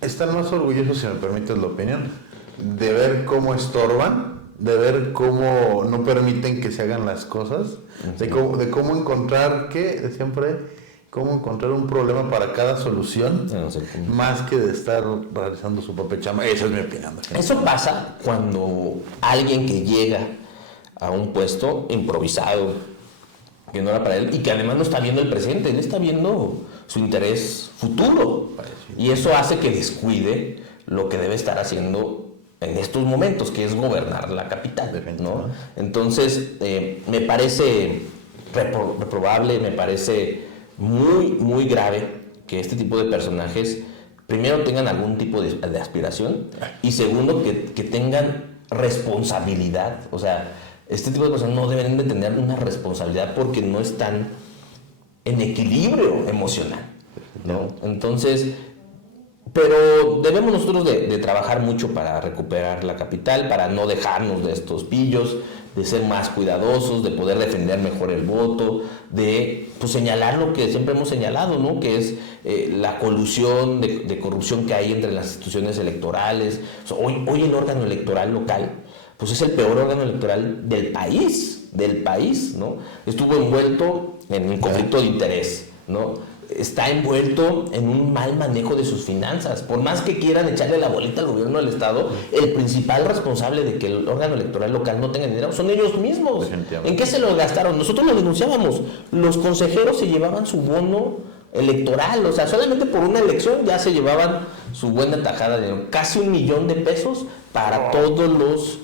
Están más orgullosos, si me permites la opinión, de ver cómo estorban, de ver cómo no permiten que se hagan las cosas, de cómo encontrar, ¿qué? Siempre, cómo encontrar un problema para cada solución, más que de estar realizando su propia chamba. Esa es mi opinión. Eso pasa cuando alguien que llega a un puesto improvisado, que no era para él, y que además no está viendo el presente, él está viendo su interés futuro. Y eso hace que descuide lo que debe estar haciendo en estos momentos, que es gobernar la capital, ¿no? Entonces, me parece reprobable, me parece muy, muy grave que este tipo de personajes, primero, tengan algún tipo de aspiración, y segundo, que tengan responsabilidad. O sea, este tipo de personas no deben de tener una responsabilidad porque no están en equilibrio emocional, ¿no? Entonces, pero debemos nosotros de trabajar mucho para recuperar la capital, para no dejarnos de estos pillos, de ser más cuidadosos, de poder defender mejor el voto, de pues, señalar lo que siempre hemos señalado, ¿no? Que es la colusión de corrupción que hay entre las instituciones electorales. O sea, hoy el órgano electoral local pues es el peor órgano electoral del país, ¿no? Estuvo envuelto en un conflicto de interés, ¿no? Está envuelto en un mal manejo de sus finanzas. Por más que quieran echarle la bolita al gobierno del Estado, el principal responsable de que el órgano electoral local no tenga dinero son ellos mismos. ¿En qué se lo gastaron? Nosotros lo denunciábamos. Los consejeros se llevaban su bono electoral, o sea, solamente por una elección ya se llevaban su buena tajada de dinero, casi $1 millón para todos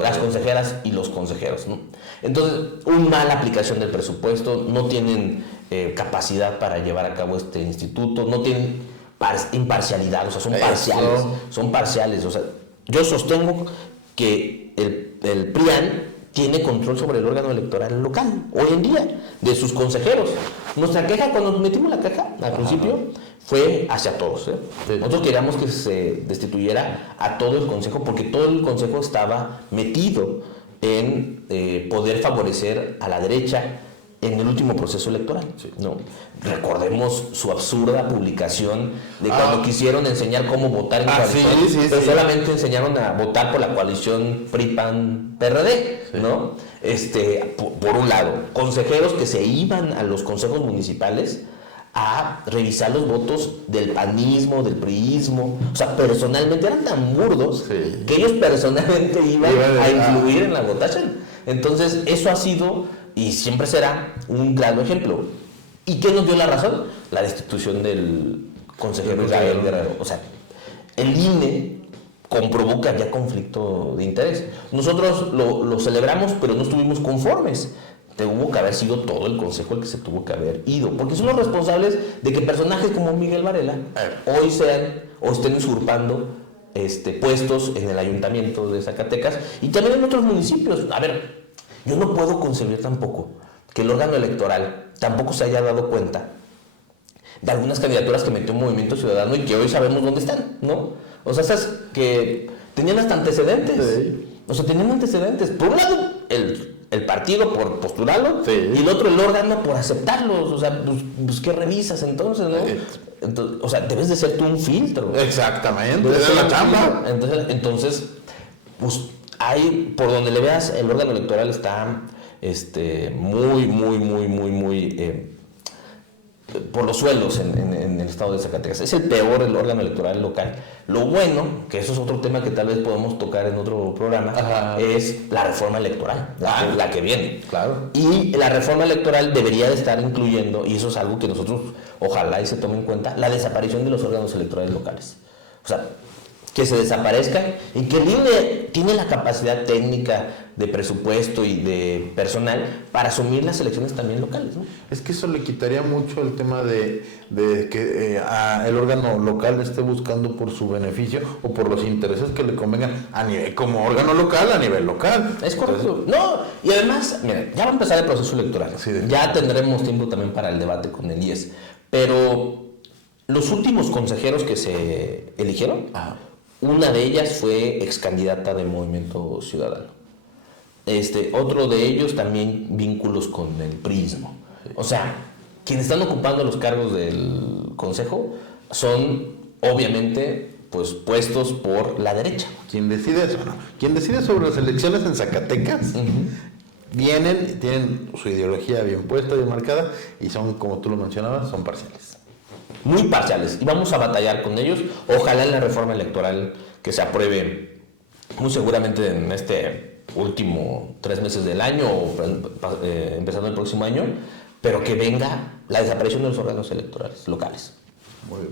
las consejeras y los consejeros, ¿no? Entonces, una mala aplicación del presupuesto, no tienen capacidad para llevar a cabo este instituto, no tienen imparcialidad, o sea, son parciales, o sea, yo sostengo que el PRIAN tiene control sobre el órgano electoral local, hoy en día, de sus consejeros. Nuestra queja, cuando metimos la queja al principio, fue hacia todos, ¿eh? Nosotros queríamos que se destituyera a todo el consejo, porque todo el consejo estaba metido en poder favorecer a la derecha en el último proceso electoral, ¿no? Recordemos su absurda publicación de cuando quisieron enseñar cómo votar en coalición, pero solamente enseñaron a votar por la coalición PRI-PAN-PRD, ¿no? Por un lado, consejeros que se iban a los consejos municipales a revisar los votos del panismo, del priismo, o sea, personalmente eran tan burdos que ellos personalmente iban a influir en la votación. Entonces, eso ha sido y siempre será un claro ejemplo. ¿Y qué nos dio la razón? La destitución del consejero Israel Guerrero. O sea, el INE comprobó que había conflicto de interés. Nosotros lo celebramos, pero no estuvimos conformes. Tuvo que haber sido todo el consejo el que se tuvo que haber ido, porque son los responsables de que personajes como Miguel Varela hoy estén usurpando puestos en el ayuntamiento de Zacatecas y también en otros municipios. A ver, yo no puedo concebir tampoco que el órgano electoral tampoco se haya dado cuenta de algunas candidaturas que metió Movimiento Ciudadano y que hoy sabemos dónde están, ¿no? O sea, esas que tenían hasta antecedentes. Sí. O sea, tenían antecedentes. Por un lado, el partido por postularlo, y el otro el órgano por aceptarlos. O sea, pues ¿qué revisas entonces, no? Entonces, o sea, debes de ser tú un filtro. Exactamente, de la chamba. Entonces, pues hay, por donde le veas, el órgano electoral está muy por los suelos en el estado de Zacatecas. Es el peor el órgano electoral local. Lo bueno, que eso es otro tema que tal vez podemos tocar en otro programa, Ajá. es la reforma electoral, la que viene. Claro. Y la reforma electoral debería de estar incluyendo, y eso es algo que nosotros ojalá y se tome en cuenta, la desaparición de los órganos electorales locales. O sea, que se desaparezcan y que el INE tiene la capacidad técnica de presupuesto y de personal para asumir las elecciones también locales, ¿no? Es que eso le quitaría mucho el tema de que el órgano local esté buscando por su beneficio o por los intereses que le convengan a nivel, como órgano local a nivel local. Es correcto. No, y además, mira, ya va a empezar el proceso electoral. Sí, ya tendremos tiempo también para el debate con el IES. Pero los últimos consejeros que se eligieron, una de ellas fue ex candidata de Movimiento Ciudadano. Otro de ellos también vínculos con el priismo. O sea, quienes están ocupando los cargos del consejo son obviamente pues puestos por la derecha. Quien decide eso, ¿no? Quien decide sobre las elecciones en Zacatecas, tienen su ideología bien puesta, bien marcada, y son, como tú lo mencionabas, son parciales. Muy parciales, y vamos a batallar con ellos. Ojalá en la reforma electoral que se apruebe muy seguramente en este último 3 meses del año o empezando el próximo año, pero que venga la desaparición de los órganos electorales locales.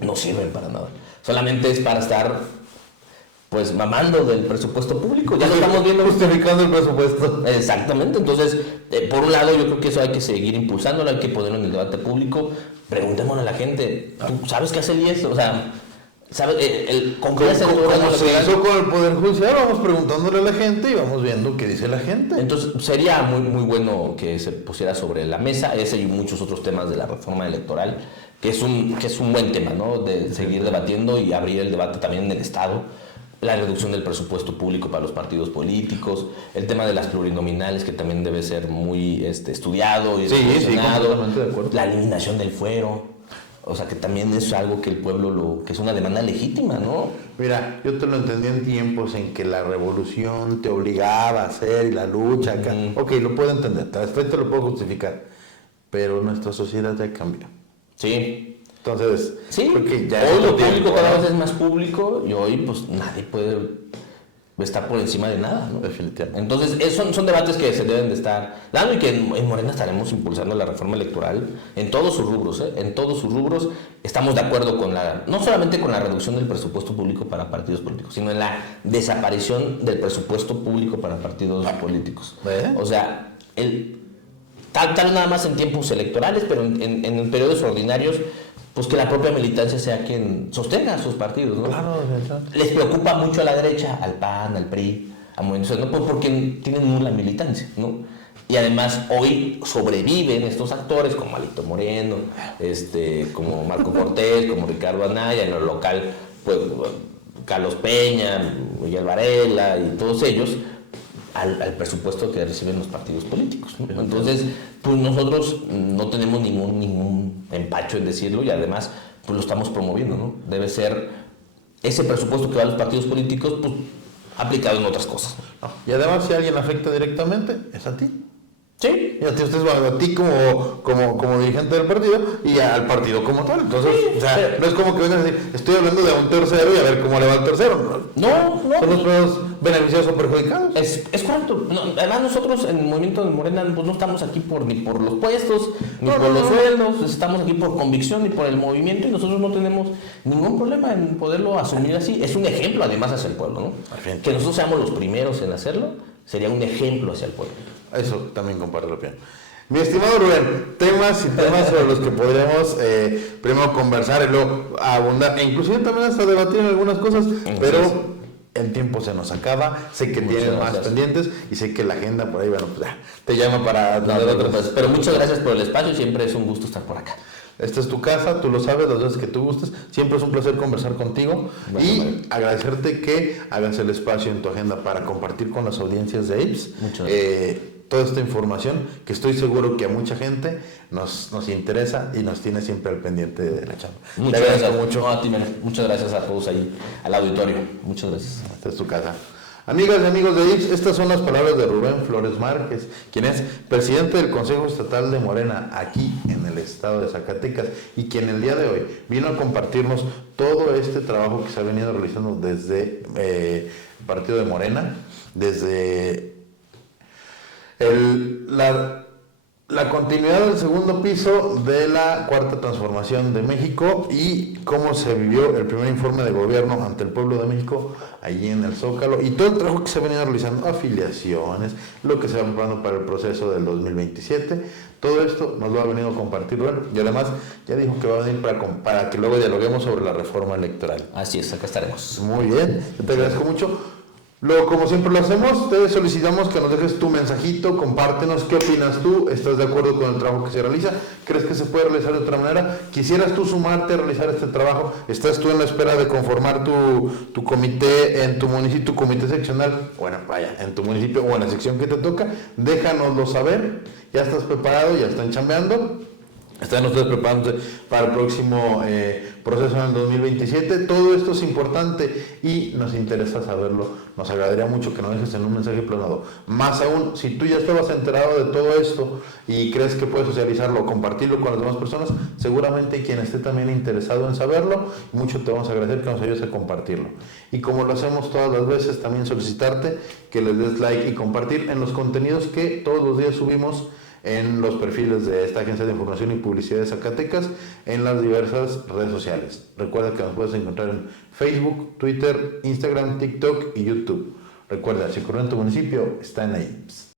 No sirven para nada, solamente es para estar pues mamando del presupuesto público. Ya lo estamos viendo, justificando el presupuesto. Exactamente. Entonces, por un lado, yo creo que eso hay que seguir impulsándolo, hay que ponerlo en el debate público. Preguntémosle a la gente, ¿tú sabes qué hace el IES? O sea, ¿sabes? ¿Con qué hace el órgano Como se electoral? hizo con el Poder Judicial, vamos preguntándole a la gente y vamos viendo qué dice la gente. Entonces, sería muy bueno que se pusiera sobre la mesa ese y muchos otros temas de la reforma electoral, que es un buen tema, ¿no? De seguir debatiendo y abrir el debate también en el Estado. La reducción del presupuesto público para los partidos políticos, el tema de las plurinominales que también debe ser muy estudiado y completamente de acuerdo. La eliminación del fuero, o sea que también es algo que el pueblo que es una demanda legítima, ¿no? Mira, yo te lo entendí en tiempos en que la revolución te obligaba a hacer y la lucha acá. Ok, lo puedo entender, te lo puedo justificar, pero nuestra sociedad ya cambió. Sí. Entonces, sí, porque ya hoy lo público cada vez es más público y hoy pues nadie puede estar por encima de nada, ¿no? Definitivamente. Entonces, son debates que se deben de estar dando y que en Morena estaremos impulsando la reforma electoral en todos sus rubros, ¿eh? En todos sus rubros estamos de acuerdo con no solamente con la reducción del presupuesto público para partidos políticos, sino en la desaparición del presupuesto público para partidos políticos. O sea, tal nada más en tiempos electorales, pero en periodos ordinarios, pues que la propia militancia sea quien sostenga a sus partidos, ¿no? Claro, les preocupa mucho a la derecha, al PAN, al PRI, a Movimiento Ciudadano, pues porque tienen nula militancia, ¿no? Y además hoy sobreviven estos actores como Alito Moreno, como Marco Cortés, como Ricardo Anaya, en lo local, pues Carlos Peña, Miguel Varela y todos ellos, al presupuesto que reciben los partidos políticos, ¿no? Entonces, pues nosotros no tenemos ningún empacho en decirlo y además pues lo estamos promoviendo, ¿no? Debe ser ese presupuesto que va a los partidos políticos pues aplicado en otras cosas. Y además si alguien afecta directamente, es a ti. Sí. Y a ti como dirigente del partido y al partido como tal. Entonces, sí, o sea, no es como que vengas a decir, estoy hablando de un tercero y a ver cómo le va al tercero. No. Son los primeros beneficiados o perjudicados. Es correcto. No, además nosotros en el movimiento de Morena pues no estamos aquí ni por los puestos, ni por los sueldos, estamos aquí por convicción y por el movimiento y nosotros no tenemos ningún problema en poderlo asumir así. Es un ejemplo además hacia el pueblo, ¿no? Que nosotros seamos los primeros en hacerlo sería un ejemplo hacia el pueblo. Eso también comparto la opinión. Mi estimado Rubén, temas sobre los que podríamos primero conversar y luego abundar, e inclusive también hasta debatir en algunas cosas, pero el tiempo se nos acaba, sé que tienes más pendientes y sé que la agenda por ahí, bueno, pues te llama para... Pero muchas gracias por el espacio, siempre es un gusto estar por acá. Esta es tu casa, tú lo sabes, las veces que tú gustes. Siempre es un placer conversar contigo agradecerte que hagas el espacio en tu agenda para compartir con las audiencias de APES toda esta información que estoy seguro que a mucha gente nos interesa y nos tiene siempre al pendiente de la chamba. Muchas gracias mucho. No, a ti, muchas gracias a todos ahí, al auditorio. Muchas gracias. Esta es tu casa. Amigas y amigos de IPS, estas son las palabras de Rubén Flores Márquez, quien es presidente del Consejo Estatal de Morena aquí en el estado de Zacatecas y quien el día de hoy vino a compartirnos todo este trabajo que se ha venido realizando desde el partido de Morena, desde la continuidad del segundo piso de la Cuarta Transformación de México y cómo se vivió el primer informe de gobierno ante el pueblo de México allí en el Zócalo y todo el trabajo que se ha venido realizando, afiliaciones, lo que se va preparando para el proceso del 2027, todo esto nos lo ha venido a compartir Rubén y además ya dijo que va a venir para que luego dialoguemos sobre la reforma electoral. Así es, acá estaremos. Muy bien, te agradezco mucho. Como siempre lo hacemos, te solicitamos que nos dejes tu mensajito, compártenos qué opinas tú, ¿estás de acuerdo con el trabajo que se realiza? ¿Crees que se puede realizar de otra manera? ¿Quisieras tú sumarte a realizar este trabajo? ¿Estás tú en la espera de conformar tu comité en tu municipio, tu comité seccional? Bueno, vaya, en tu municipio o en la sección que te toca, déjanoslo saber, ya estás preparado, ya están chambeando. Están ustedes preparándose para el próximo proceso en el 2027. Todo esto es importante y nos interesa saberlo. Nos agradaría mucho que nos dejes en un mensaje plasmado. Más aún, si tú ya estabas enterado de todo esto y crees que puedes socializarlo o compartirlo con las demás personas, seguramente quien esté también interesado en saberlo, mucho te vamos a agradecer que nos ayudes a compartirlo. Y como lo hacemos todas las veces, también solicitarte que les des like y compartir en los contenidos que todos los días subimos en los perfiles de esta agencia de información y publicidad de Zacatecas en las diversas redes sociales. Recuerda que nos puedes encontrar en Facebook, Twitter, Instagram, TikTok y YouTube. Recuerda, si ocurre en tu municipio, está en IPS.